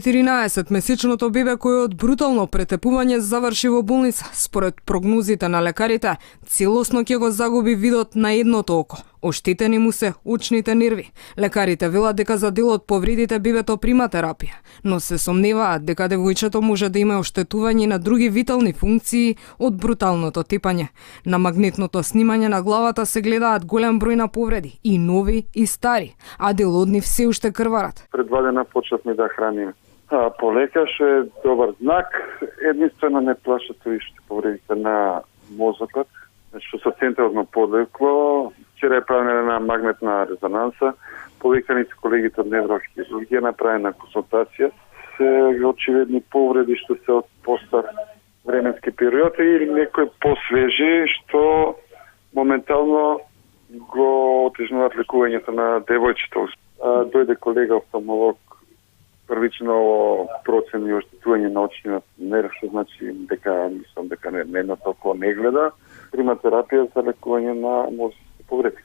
14-месечното бебе кој од брутално претепување заврши во болница, според прогнозите на лекарите, целосно ќе го загуби видот на едното око. Оштетени му се очните нерви. Лекарите велат дека за дел од повредите бебето прима терапија, но се сомневаат дека девојчето може да има оштетување на други витални функции од бруталното тепање. На магнетното снимање на главата се гледаат голем број на повреди, и нови и стари, а дел од нив се уште крварат. Пред 2 дена почнавме да храниме. Полекаш е добар знак, единствено не плашат уште повредите на мозокот, што се централно подлекло. Вчера е правена магнетна резонанса, повикани се колегите од неврохирургија, направена консултација, се очевидни повреди што се од постар временски период или некои посвежи што моментално го отежнуваат лекувањето на девојчето. Дојде колега офталмолог, првично процени оштетување на очниот нерв, што значи дека мислам дека не толку не гледа, прима терапија за лекување на мозочните повреди.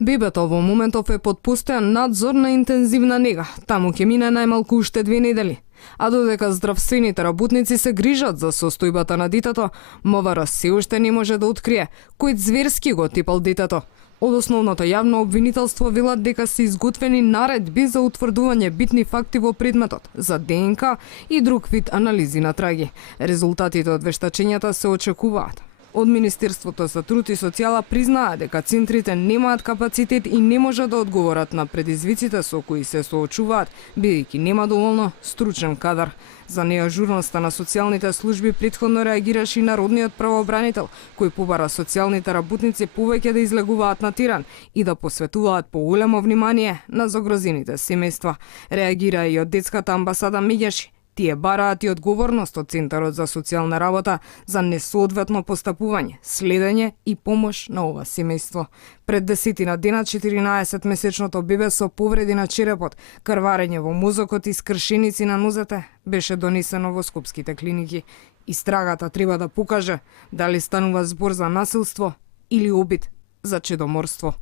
Бебето во моментов е под постојан надзор на интензивна нега. Таму ќе мине најмалку уште 2 недели. А додека здравствените работници се грижат за состојбата на детето, МВР се уште не може да открие кој зверски го тепал детето. Од основното јавно обвинителство велат дека се изготвени наредби за утврдување битни факти во предметот, за ДНК и друг вид анализи на траги. Резултатите од вештачењата се очекуваат. Од Министерството за труд и социјала признаа дека центрите немаат капацитет и не можат да одговорат на предизвиците со кои се соочуваат, бидејќи нема доволно стручен кадар. За неажурноста на социјалните служби претходно реагираше и народниот правообранител, кој побара социјалните работници повеќе да излегуваат на терен и да посветуваат поголемо внимание на загрозените семејства. Реагира и од детската амбасада Меѓаши. Тие бараат и одговорност од Центарот за социјална работа за несоодветно постапување, следење и помош на ова семејство. Пред 10 дена 14-месечното бебе со повреди на черепот, крварење во мозокот и скршеници на нозете беше донесено во скопските клиники. Истрагата треба да покаже дали станува збор за насилство или обид за чедоморство.